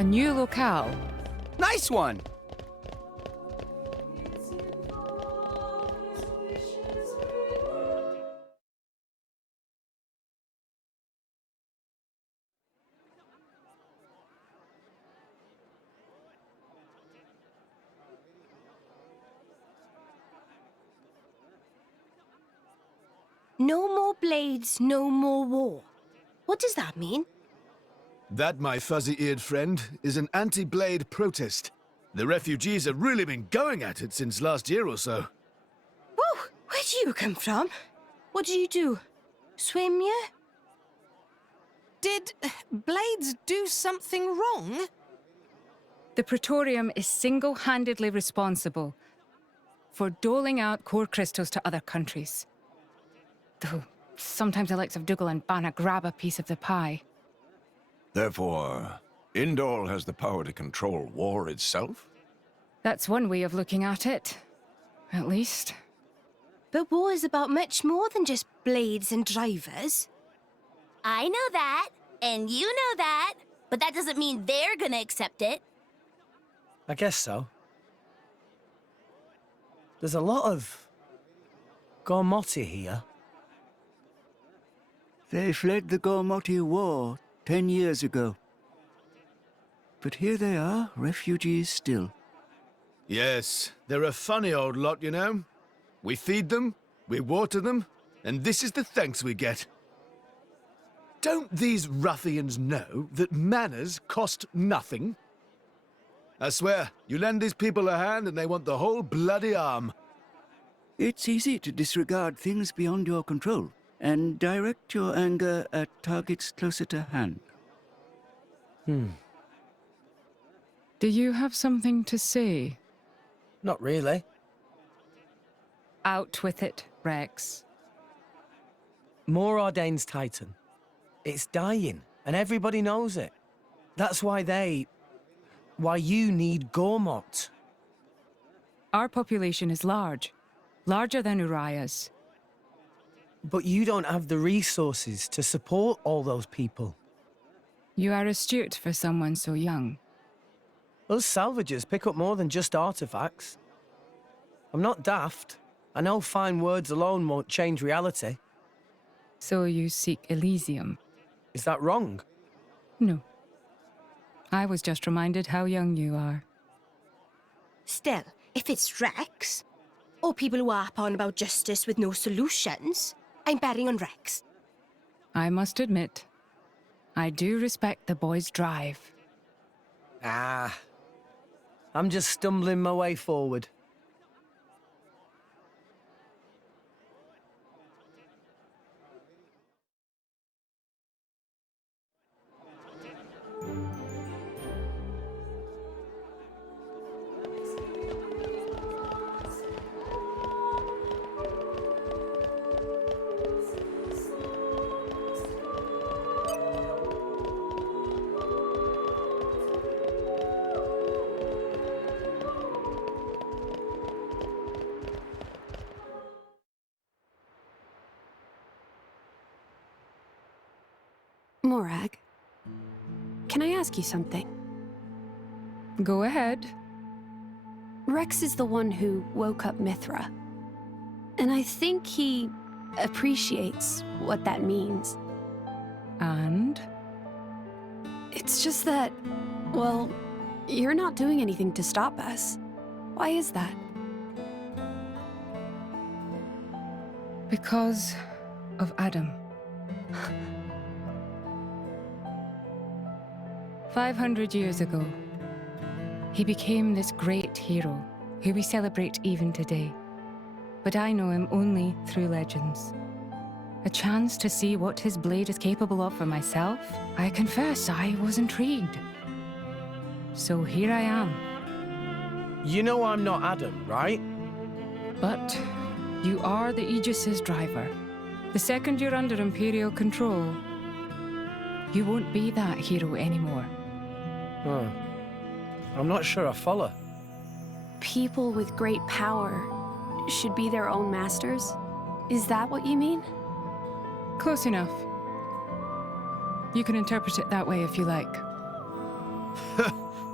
A new locale. Nice one! No more blades, no more war. What does that mean? That, my fuzzy-eared friend, is an anti-blade protest. The refugees have really been going at it since last year or so. Whoa! Where do you come from? What did you do? Swim, yeah? Did Blades do something wrong? The Praetorium is single-handedly responsible for doling out core crystals to other countries. Though sometimes the likes of Dougal and Banna grab a piece of the pie. Therefore, Indol has the power to control war itself? That's one way of looking at it. At least. But war is about much more than just blades and drivers. I know that, and you know that, but that doesn't mean they're gonna accept it. I guess so. There's a lot of Gormoti here. They fled the Gormoti War 10 years ago. But here they are, refugees still. Yes, they're a funny old lot, you know. We feed them, we water them, and this is the thanks we get. Don't these ruffians know that manners cost nothing? I swear, you lend these people a hand and they want the whole bloody arm. It's easy to disregard things beyond your control and direct your anger at targets closer to hand. Do you have something to say? Not really. Out with it, Rex. More Ordain's Titan. It's dying, and everybody knows it. That's why why you need Gormot. Our population is large. Larger than Uriah's. But you don't have the resources to support all those people. You are astute for someone so young. Us salvagers pick up more than just artifacts. I'm not daft. I know fine words alone won't change reality. So you seek Elysium? Is that wrong? No. I was just reminded how young you are. Still, if it's Rex, or people who harp on about justice with no solutions, I'm betting on Rex. I must admit, I do respect the boy's drive. I'm just stumbling my way forward. Morag, can I ask you something? Go ahead. Rex is the one who woke up Mithra. And I think he appreciates what that means. And? It's just that, well, you're not doing anything to stop us. Why is that? Because of Adam. 500 years ago, he became this great hero who we celebrate even today. But I know him only through legends. A chance to see what his blade is capable of for myself, I confess I was intrigued. So here I am. You know I'm not Adam, right? But you are the Aegis's driver. The second you're under Imperial control, you won't be that hero anymore. I'm not sure I follow. People with great power should be their own masters? Is that what you mean? Close enough. You can interpret it that way if you like.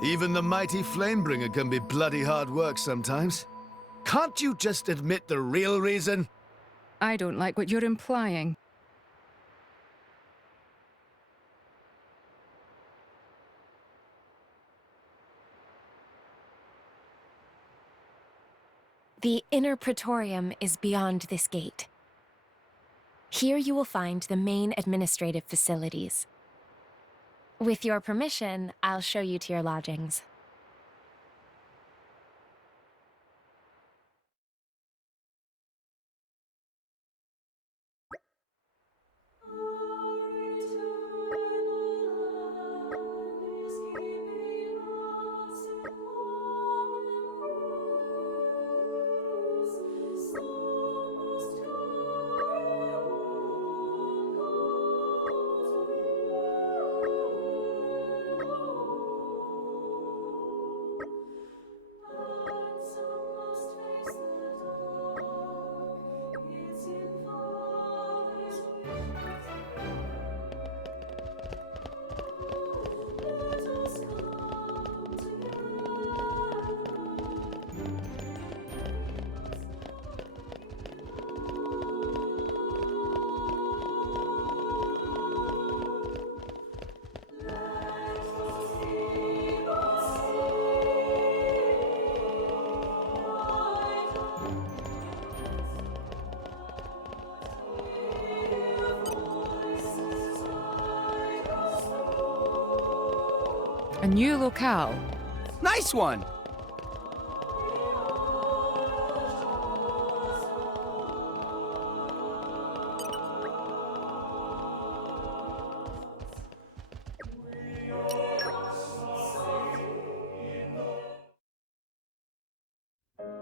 Even the mighty Flamebringer can be bloody hard work sometimes. Can't you just admit the real reason? I don't like what you're implying. The inner praetorium is beyond this gate. Here you will find the main administrative facilities. With your permission, I'll show you to your lodgings. A new locale. Nice one!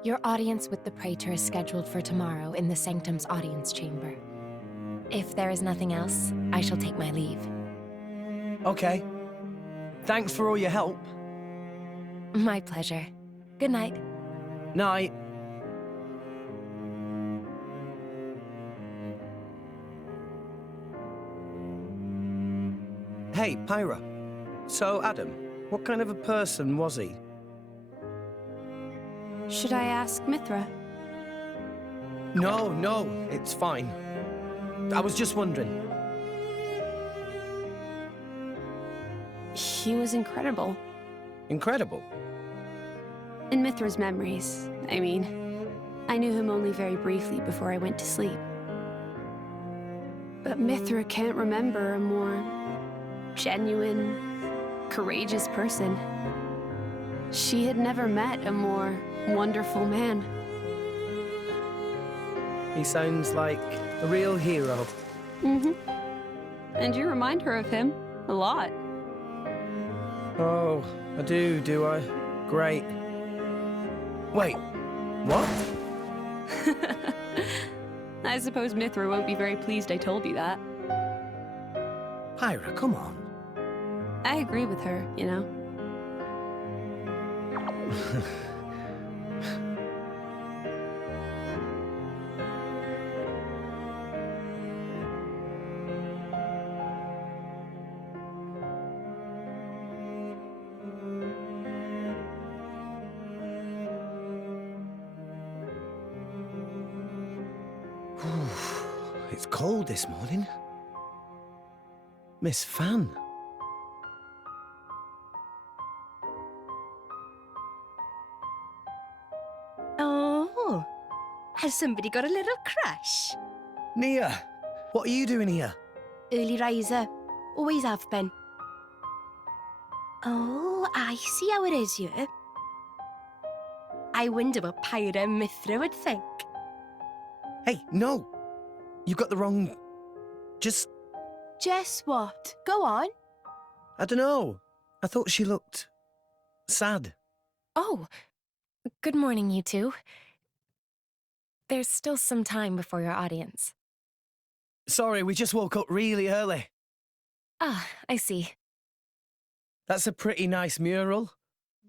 Your audience with the Praetor is scheduled for tomorrow in the Sanctum's audience chamber. If there is nothing else, I shall take my leave. Okay. Thanks for all your help. My pleasure. Good night. Night. Hey, Pyra. So, Adam, what kind of a person was he? Should I ask Mithra? No, it's fine. I was just wondering. He was incredible. Incredible? In Mithra's memories, I mean. I knew him only very briefly before I went to sleep. But Mithra can't remember a more genuine, courageous person. She had never met a more wonderful man. He sounds like a real hero. Mm-hmm. And you remind her of him a lot. Oh, I do I? Great. Wait, what? I suppose Mithra won't be very pleased I told you that. Pyra, come on. I agree with her, you know. It's cold this morning. Miss Fan. Oh, has somebody got a little crush? Nia, what are you doing here? Early riser. Always have been. Oh, I see how it is here. I wonder what Pyra and Mithra would think. Hey, no. You got the wrong... Just what? Go on. I don't know. I thought she looked... sad. Oh, good morning, you two. There's still some time before your audience. Sorry, we just woke up really early. Ah, I see. That's a pretty nice mural.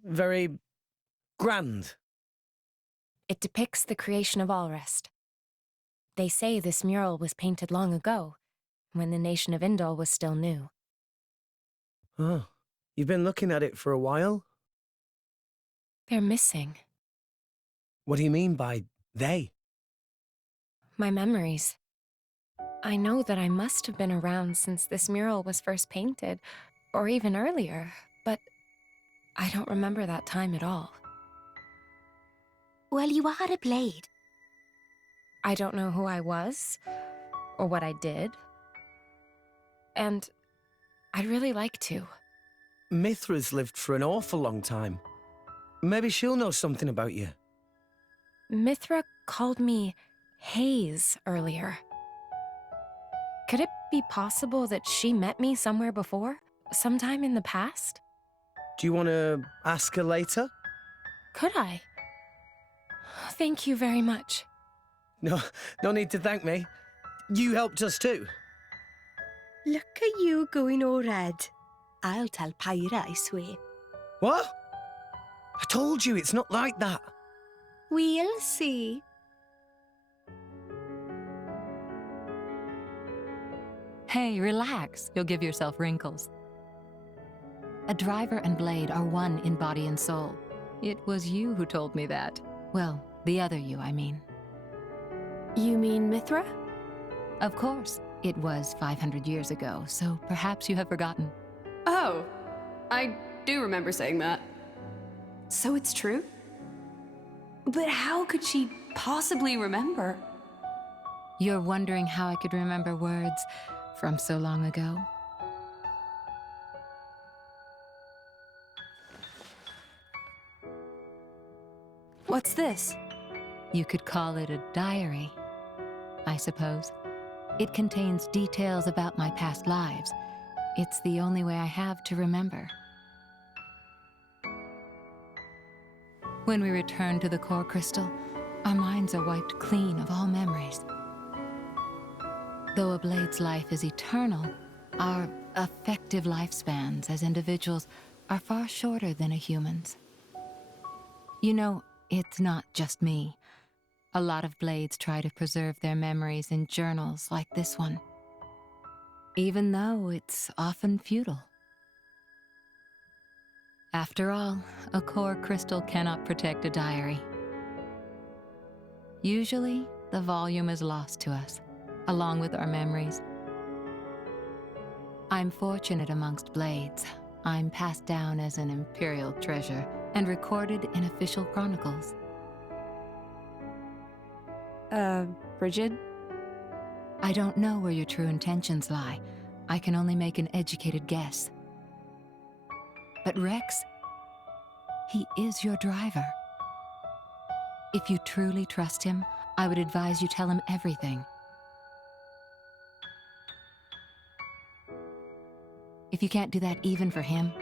Very... grand. It depicts the creation of Alrest. They say this mural was painted long ago, when the nation of Indol was still new. Oh, You've been looking at it for a while? They're missing. What do you mean by they? My memories. I know that I must have been around since this mural was first painted, or even earlier, but I don't remember that time at all. Well, you are a blade. I don't know who I was, or what I did. And I'd really like to. Mithra's lived for an awful long time. Maybe she'll know something about you. Mithra called me Haze earlier. Could it be possible that she met me somewhere before? Sometime in the past? Do you want to ask her later? Could I? Thank you very much. No need to thank me. You helped us too. Look at you going all red. I'll tell Pyra, I swear. What? I told you it's not like that. We'll see. Hey, relax. You'll give yourself wrinkles. A driver and blade are one in body and soul. It was you who told me that. Well, the other you, I mean. You mean Mithra? Of course. It was 500 years ago, so perhaps you have forgotten. Oh, I do remember saying that. So it's true? But how could she possibly remember? You're wondering how I could remember words from so long ago? What's this? You could call it a diary, I suppose. It contains details about my past lives. It's the only way I have to remember. When we return to the core crystal, our minds are wiped clean of all memories. Though a blade's life is eternal, our effective lifespans as individuals are far shorter than a human's. You know, it's not just me. A lot of blades try to preserve their memories in journals like this one, even though it's often futile. After all, a core crystal cannot protect a diary. Usually, the volume is lost to us, along with our memories. I'm fortunate amongst blades. I'm passed down as an imperial treasure and recorded in official chronicles. Brigid? I don't know where your true intentions lie. I can only make an educated guess. But Rex, he is your driver. If you truly trust him, I would advise you tell him everything. If you can't do that even for him,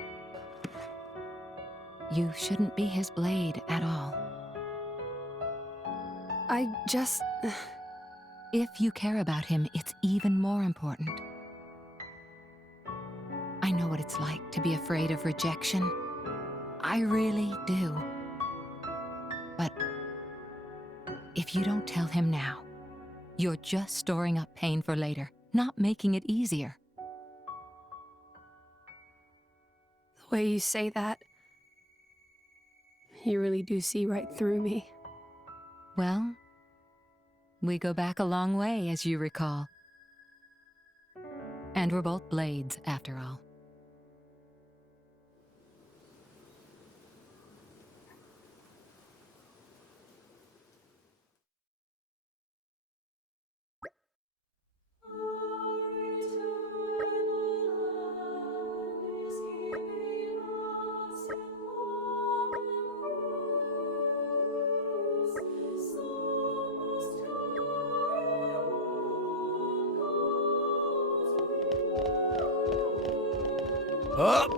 you shouldn't be his blade at all. I just... If you care about him, it's even more important. I know what it's like to be afraid of rejection. I really do. But if you don't tell him now, you're just storing up pain for later, not making it easier. The way you say that, you really do see right through me. Well, we go back a long way, as you recall. And we're both blades, after all. Up!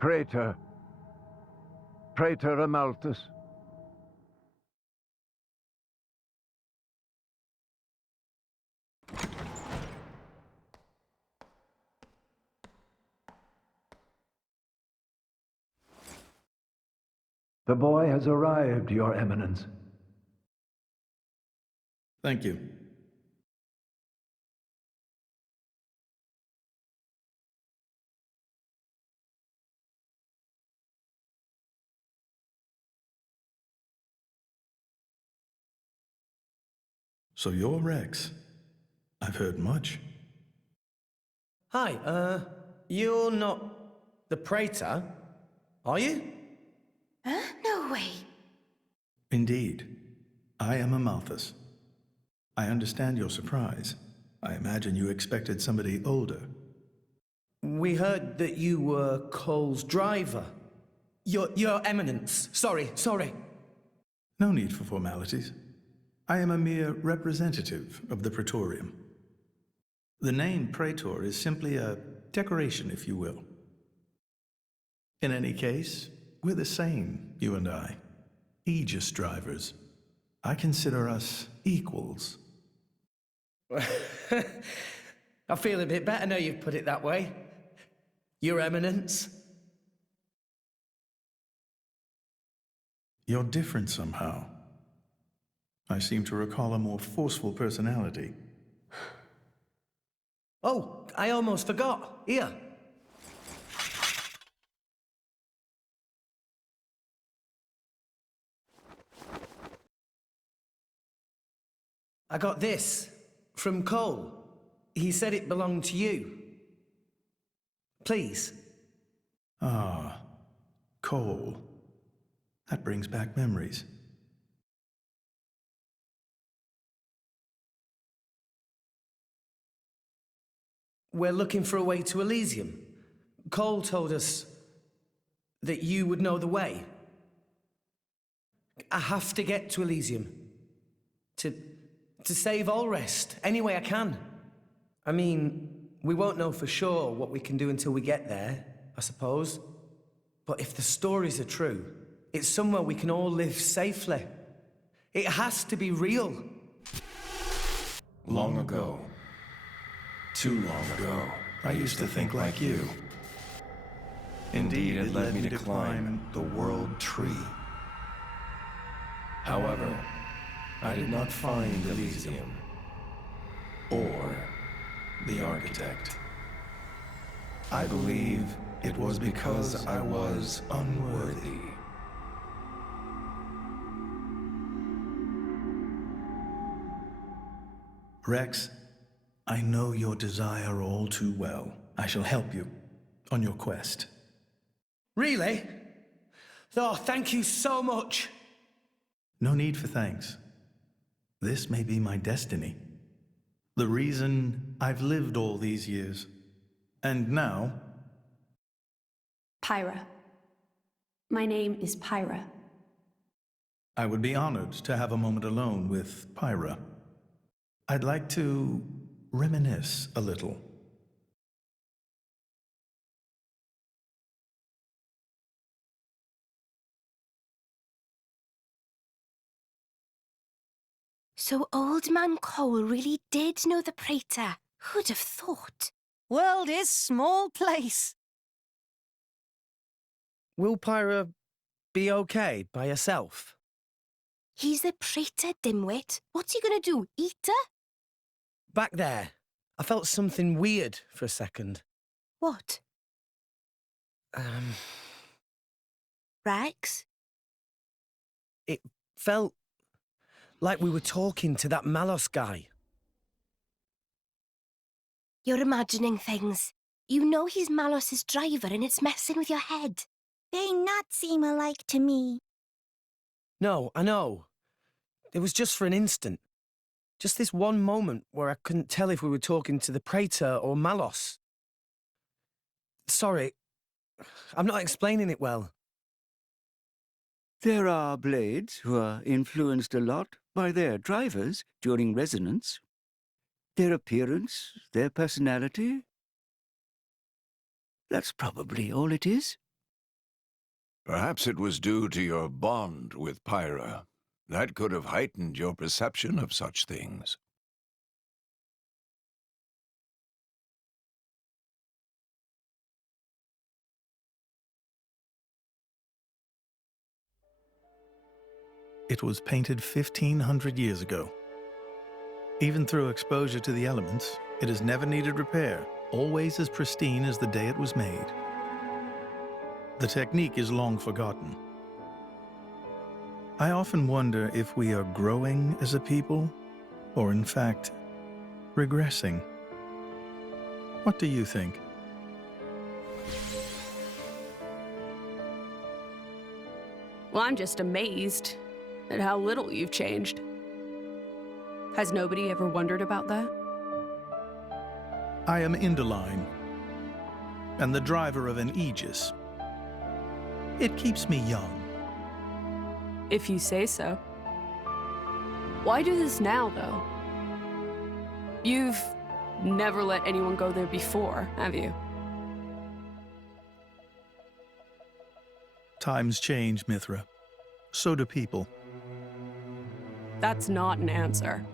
Praetor. Praetor Amalthus. The boy has arrived, Your Eminence. Thank you. So you're Rex. I've heard much. Hi, you're not the Praetor, are you? Huh? No way. Indeed. I am Amalthus. I understand your surprise. I imagine you expected somebody older. We heard that you were Cole's driver. Your Eminence. Sorry. No need for formalities. I am a mere representative of the Praetorium. The name Praetor is simply a decoration, if you will. In any case, we're the same, you and I. Aegis drivers. I consider us equals. I feel a bit better now you've put it that way. Your Eminence. You're different somehow. I seem to recall a more forceful personality. Oh, I almost forgot. Here. I got this from Cole. He said it belonged to you. Please. Ah, Cole. That brings back memories. We're looking for a way to Elysium. Cole told us that you would know the way. I have to get to Elysium. To save Alrest, any way I can. I mean, we won't know for sure what we can do until we get there, I suppose. But if the stories are true, it's somewhere we can all live safely. It has to be real. Long ago. Too long ago, I used to think like you. Indeed, it led me to climb the World Tree. However, I did not find Elysium. Or the Architect. I believe it was because I was unworthy. Rex, I know your desire all too well. I shall help you on your quest. Really? Oh, thank you so much. No need for thanks. This may be my destiny. The reason I've lived all these years. And now... Pyra. My name is Pyra. I would be honored to have a moment alone with Pyra. I'd like to reminisce a little. So Old Man Cole really did know the Praetor. Who'd have thought? World is small place. Will Pyra be okay by herself? He's the Praetor, dimwit. What's he gonna do, eat her? Back there, I felt something weird for a second. What? Rex? It felt like we were talking to that Malos guy. You're imagining things. You know he's Malos's driver and it's messing with your head. They not seem alike to me. No, I know. It was just for an instant. Just this one moment where I couldn't tell if we were talking to the Praetor or Malos. Sorry, I'm not explaining it well. There are blades who are influenced a lot by their drivers during resonance. Their appearance, their personality. That's probably all it is. Perhaps it was due to your bond with Pyra. That could have heightened your perception of such things. It was painted 1,500 years ago. Even through exposure to the elements, it has never needed repair, always as pristine as the day it was made. The technique is long forgotten. I often wonder if we are growing as a people, or in fact, regressing. What do you think? Well, I'm just amazed at how little you've changed. Has nobody ever wondered about that? I am Indoline, and the driver of an Aegis. It keeps me young. If you say so. Why do this now, though? You've never let anyone go there before, have you? Times change, Mithra. So do people. That's not an answer.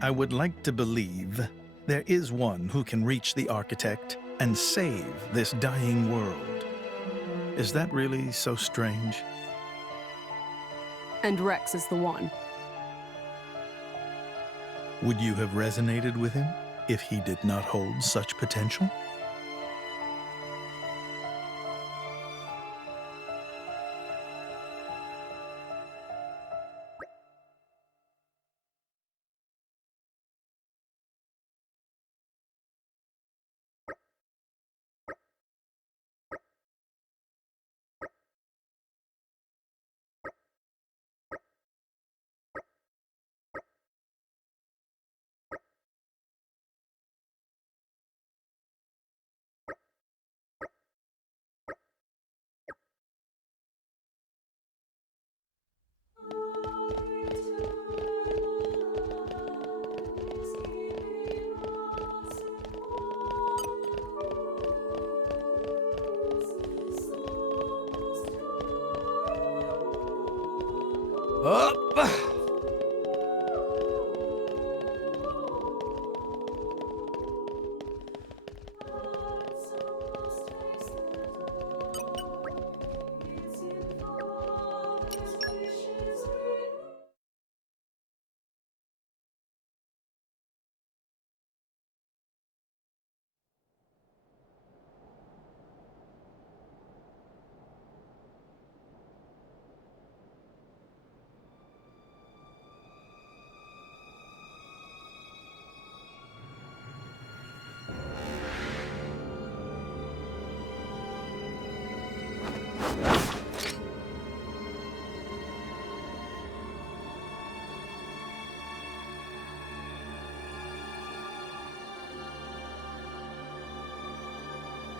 I would like to believe there is one who can reach the architect and save this dying world. Is that really so strange? And Rex is the one. Would you have resonated with him if he did not hold such potential?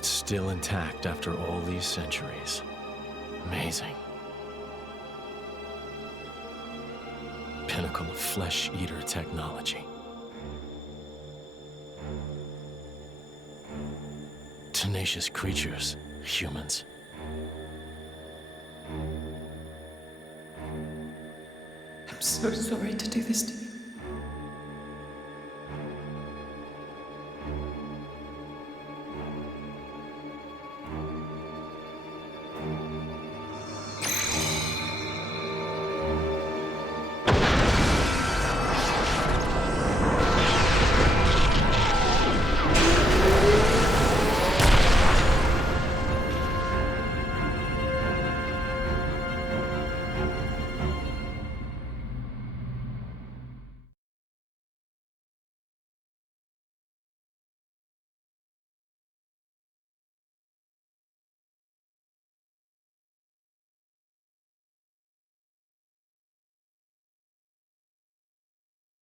Still intact after all these centuries. Amazing. Pinnacle of flesh-eater technology. Tenacious creatures, humans. I'm so sorry to do this to you.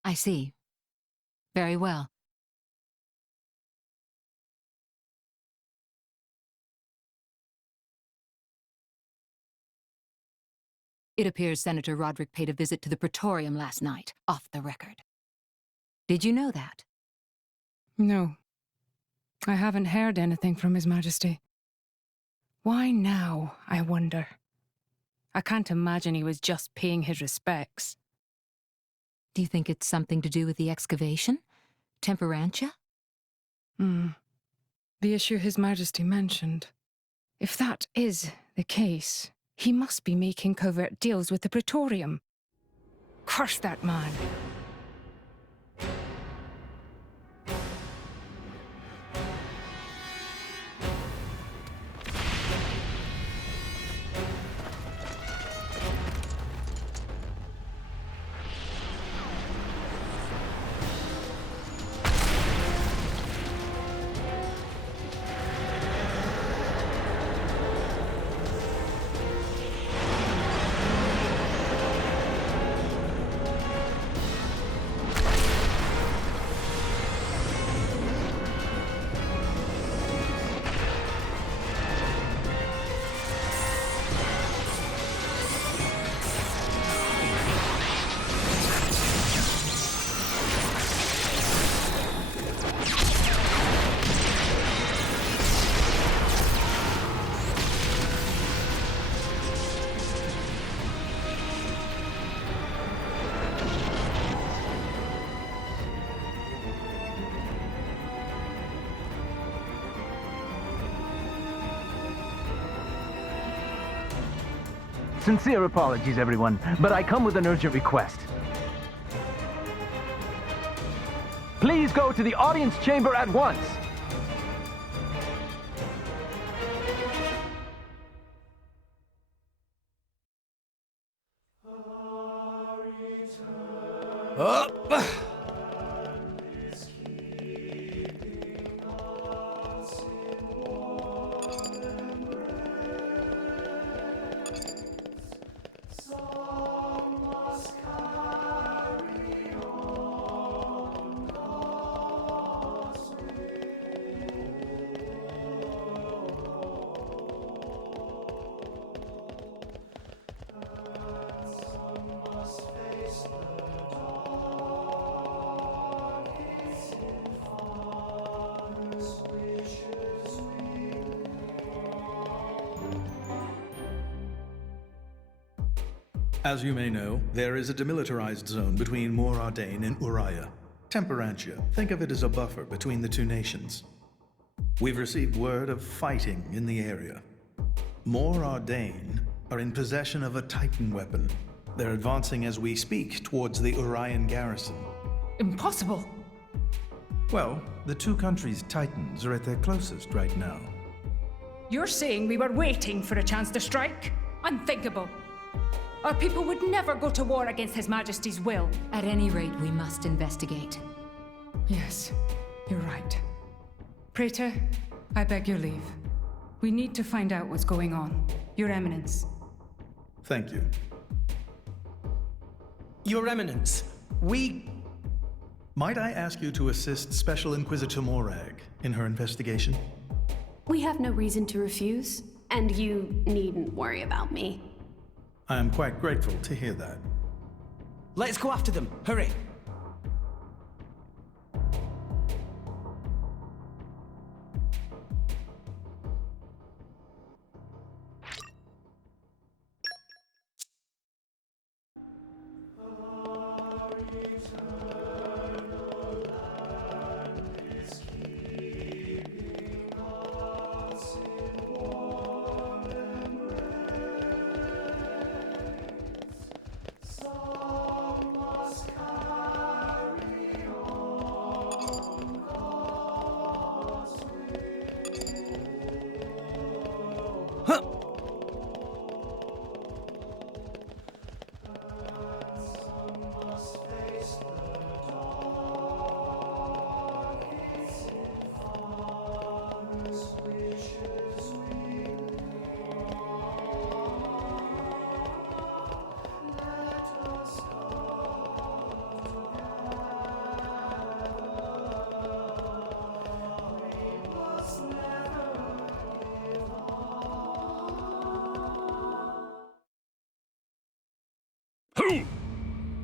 I see. Very well. It appears Senator Roderick paid a visit to the Praetorium last night, off the record. Did you know that? No. I haven't heard anything from His Majesty. Why now, I wonder? I can't imagine he was just paying his respects. Do you think it's something to do with the excavation? Temperantia? The issue His Majesty mentioned. If that is the case, he must be making covert deals with the Praetorium. Curse that man. Sincere apologies, everyone, but I come with an urgent request. Please go to the audience chamber at once. As you may know, there is a demilitarized zone between Mor Ardain and Uriah. Temperantia. Think of it as a buffer between the two nations. We've received word of fighting in the area. Mor Ardain are in possession of a Titan weapon. They're advancing as we speak towards the Urian garrison. Impossible! Well, the two countries' Titans are at their closest right now. You're saying we were waiting for a chance to strike? Unthinkable! Our people would never go to war against His Majesty's will. At any rate, we must investigate. Yes, you're right. Praetor, I beg your leave. We need to find out what's going on. Your Eminence. Thank you. Your Eminence, Might I ask you to assist Special Inquisitor Morag in her investigation? We have no reason to refuse, and you needn't worry about me. I am quite grateful to hear that. Let's go after them. Hurry!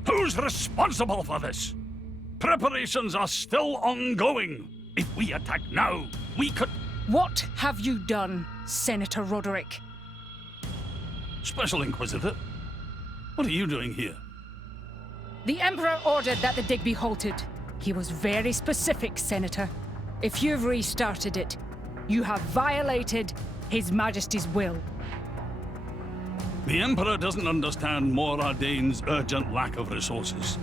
Who's responsible for this? Preparations are still ongoing. If we attack now, we could... What have you done, Senator Roderick? Special Inquisitor, what are you doing here? The Emperor ordered that the dig be halted. He was very specific, Senator. If you've restarted it, you have violated His Majesty's will. The Emperor doesn't understand Mor Ardane's urgent lack of resources.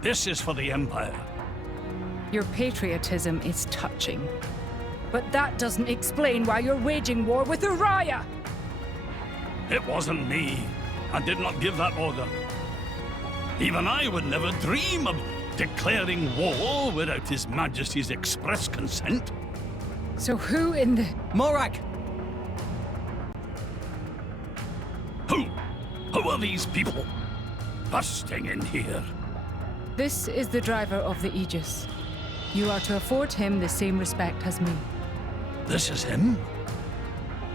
This is for the Empire. Your patriotism is touching. But that doesn't explain why you're waging war with Uriah! It wasn't me. I did not give that order. Even I would never dream of declaring war without His Majesty's express consent. So who in the... Morag! Who are these people busting in here? This is the driver of the Aegis. You are to afford him the same respect as me. This is him?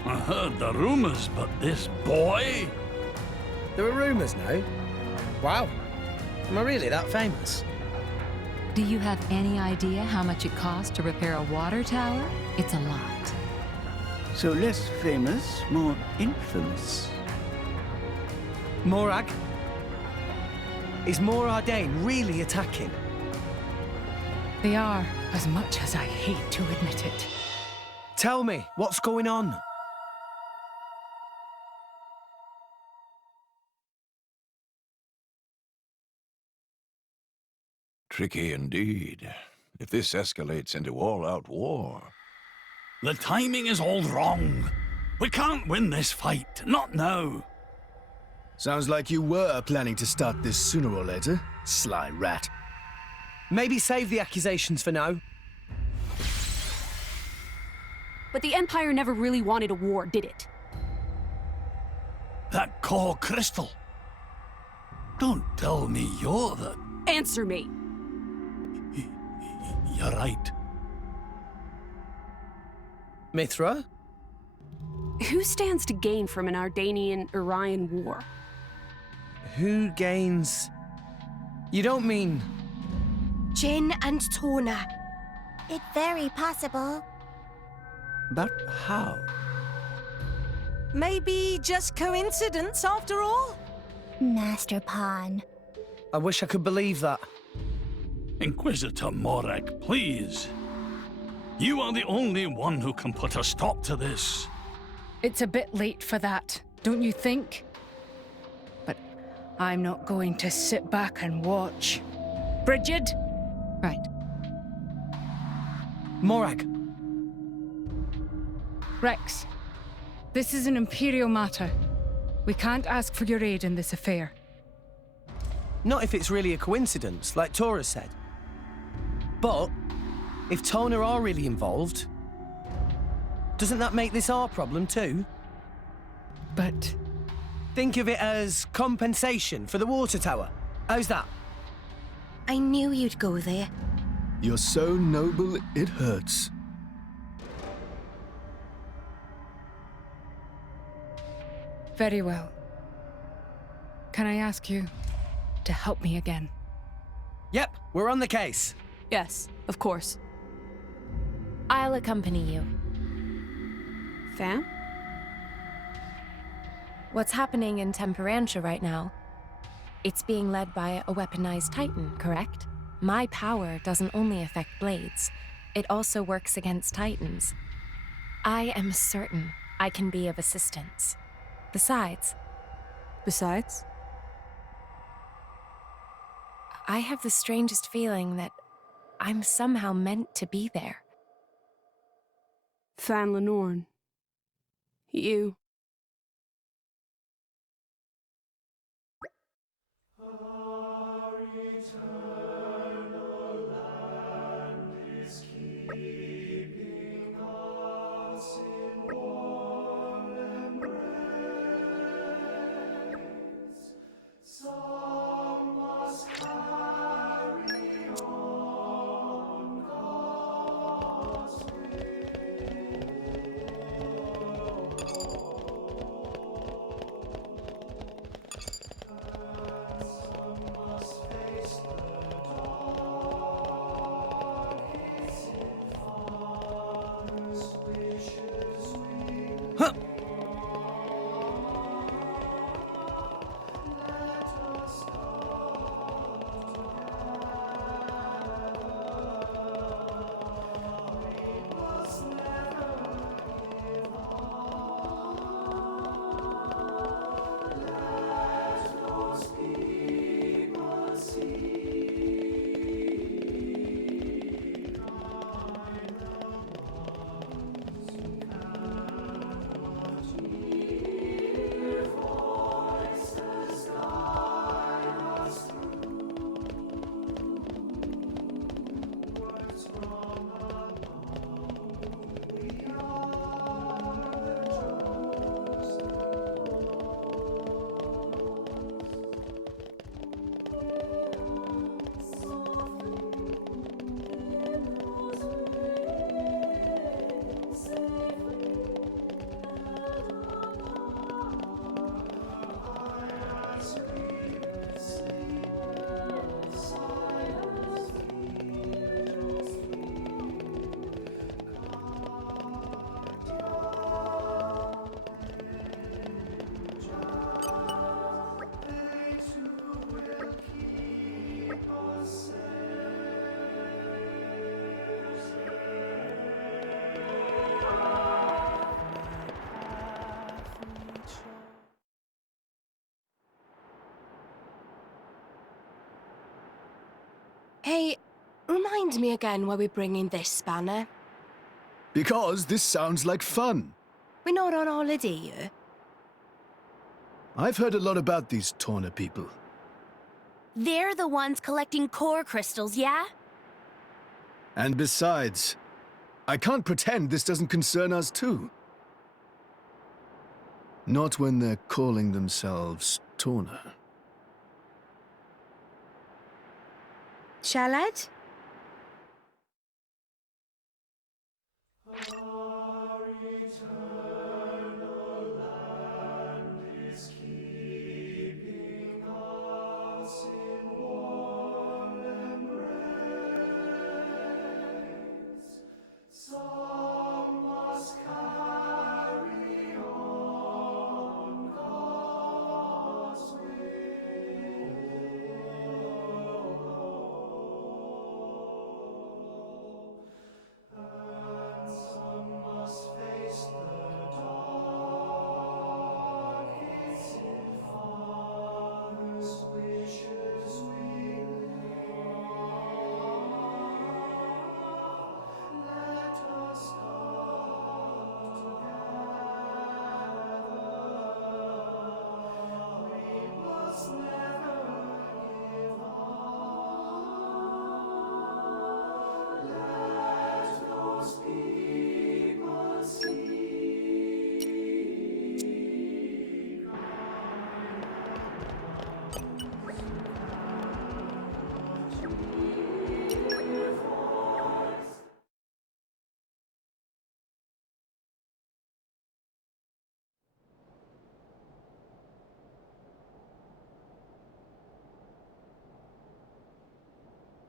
I heard the rumors, but this boy? There are rumors now? Wow. Am I really that famous? Do you have any idea how much it costs to repair a water tower? It's a lot. So less famous, more infamous. Morag? Is Mor Ardane really attacking? They are, as much as I hate to admit it. Tell me, what's going on? Tricky indeed. If this escalates into all-out war... The timing is all wrong. We can't win this fight, not now. Sounds like you were planning to start this sooner or later, sly rat. Maybe save the accusations for now. But the Empire never really wanted a war, did it? That core crystal. Don't tell me you're the... Answer me! You're right. Mithra? Who stands to gain from an Ardanian-Urian war? Who gains... You don't mean... Jin and Torna. It's very possible. But how? Maybe just coincidence after all? Master Pawn. I wish I could believe that. Inquisitor Morag, please. You are the only one who can put a stop to this. It's a bit late for that, don't you think? But I'm not going to sit back and watch. Brigid? Right. Morag. Rex, this is an Imperial matter. We can't ask for your aid in this affair. Not if it's really a coincidence, like Tora said. But, if Torna are really involved, doesn't that make this our problem too? But... Think of it as compensation for the water tower. How's that? I knew you'd go there. You're so noble, it hurts. Very well. Can I ask you to help me again? Yep, we're on the case. Yes, of course. I'll accompany you. Fam? What's happening in Temperantia right now? It's being led by a weaponized Titan, correct? My power doesn't only affect blades, it also works against Titans. I am certain I can be of assistance. Besides? I have the strangest feeling that I'm somehow meant to be there. Fan Lenorn. You. Hey, remind me again why we're bringing this spanner. Because this sounds like fun. We're not on holiday here. I've heard a lot about these Torna people. They're the ones collecting core crystals, yeah? And besides, I can't pretend this doesn't concern us too. Not when they're calling themselves Torna. Shalad?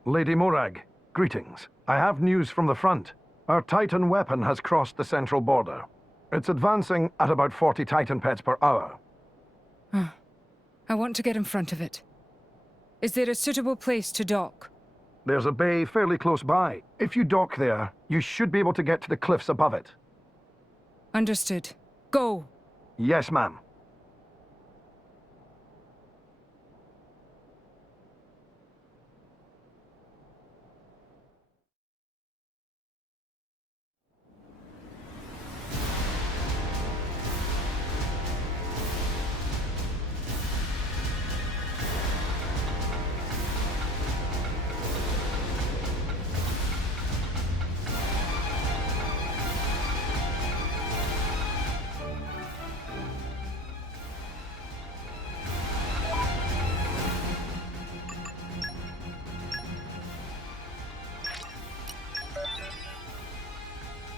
Lady Morag, greetings. I have news from the front. Our Titan weapon has crossed the central border. It's advancing at about 40 Titan pets per hour. I want to get in front of it. Is there a suitable place to dock? There's a bay fairly close by. If you dock there, you should be able to get to the cliffs above it. Understood. Go! Yes, ma'am.